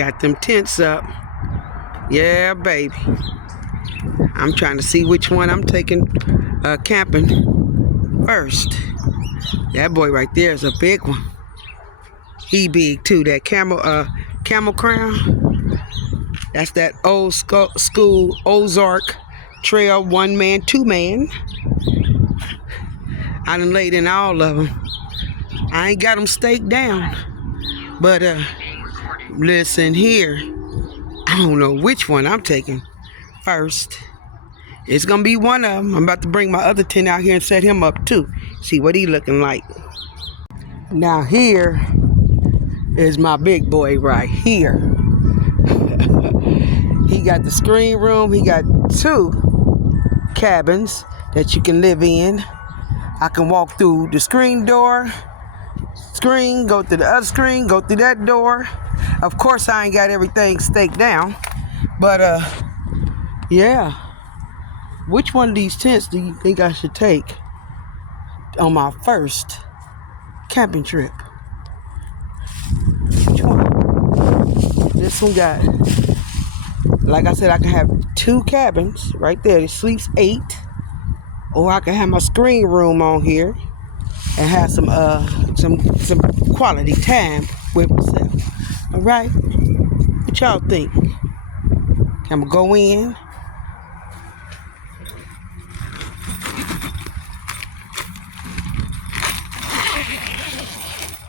Got them tents up. Yeah, baby. I'm trying to see which one I'm taking camping first. That boy right there is a big one. He big too. That camel crown. That's that old school Ozark Trail 1-man, 2-man. I done laid in all of them. I ain't got them staked down. But listen here. I don't know which one I'm taking first. It's gonna be one of them. I'm about to bring my other tent out here and set him up too. See what he looking like. Now here is my big boy right here. He got the screen room. He got 2 cabins that you can live in. I can walk through the screen door, go through the other screen, go through that door. Of course, I ain't got everything staked down, but yeah. Which one of these tents do you think I should take on my first camping trip? Which one? This one got, like I said, I can have 2 cabins right there. It sleeps 8. Or I can have my screen room on here and have some quality time with myself. All right? What y'all think? I'm gonna go in.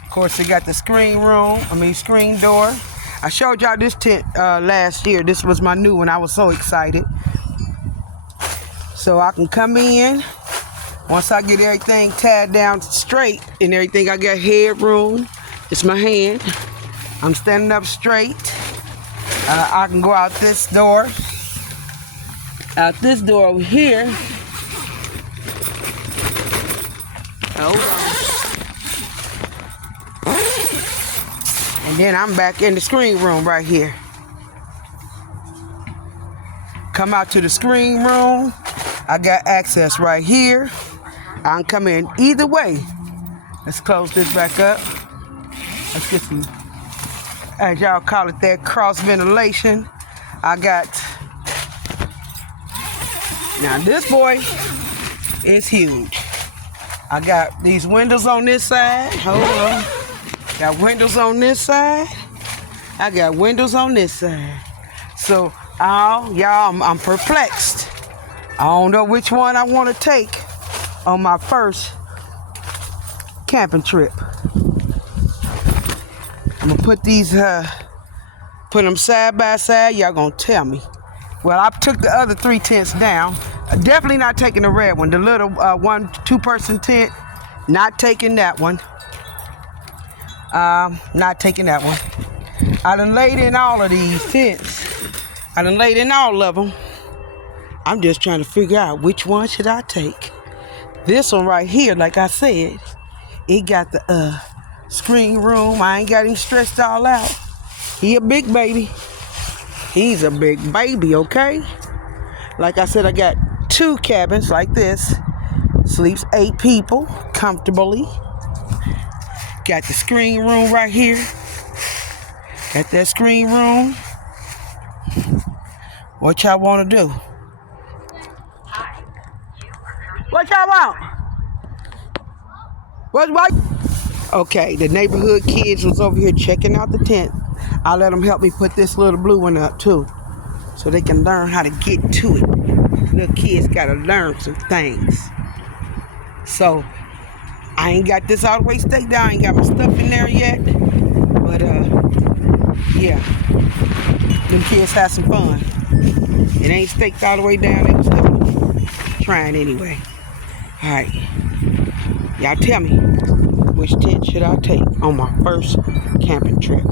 Of course, they got the screen door. I showed y'all this tent last year. This was my new one. I was so excited. So I can come in. Once I get everything tied down straight and everything, I got headroom. It's my hand. I'm standing up straight. I can go out this door. Out this door over here. Hold on. And then I'm back in the screen room right here. Come out to the screen room. I got access right here. I can come in either way. Let's close this back up. Let's get some, as y'all call it, that cross ventilation. I got, now this boy is huge. I got these windows on this side. Hold on. Got windows on this side. I got windows on this side. So, y'all, I'm perplexed. I don't know which one I want to take on my first camping trip. I'm gonna put these, put them side by side. Y'all gonna tell me. Well, I took the other 3 tents down. Definitely not taking the red one. The little 1-2-person tent. Not taking that one. Not taking that one. I done laid in all of these tents. I done laid in all of them. I'm just trying to figure out which one should I take. This one right here, like I said, it got the screen room. I ain't got him stretched all out. He a big baby. He's a big baby, okay? Like I said, I got 2 cabins like this. Sleeps 8 people comfortably. Got the screen room right here. Got that screen room. What y'all want to do? What y'all want? What? Okay, the neighborhood kids was over here checking out the tent. I let them help me put this little blue one up too, so they can learn how to get to it. Little kids gotta learn some things. So I ain't got this all the way staked down. I ain't got my stuff in there yet, but yeah, them kids had some fun. It ain't staked all the way down. They was still trying anyway. All right, y'all tell me, which tent should I take on my first camping trip?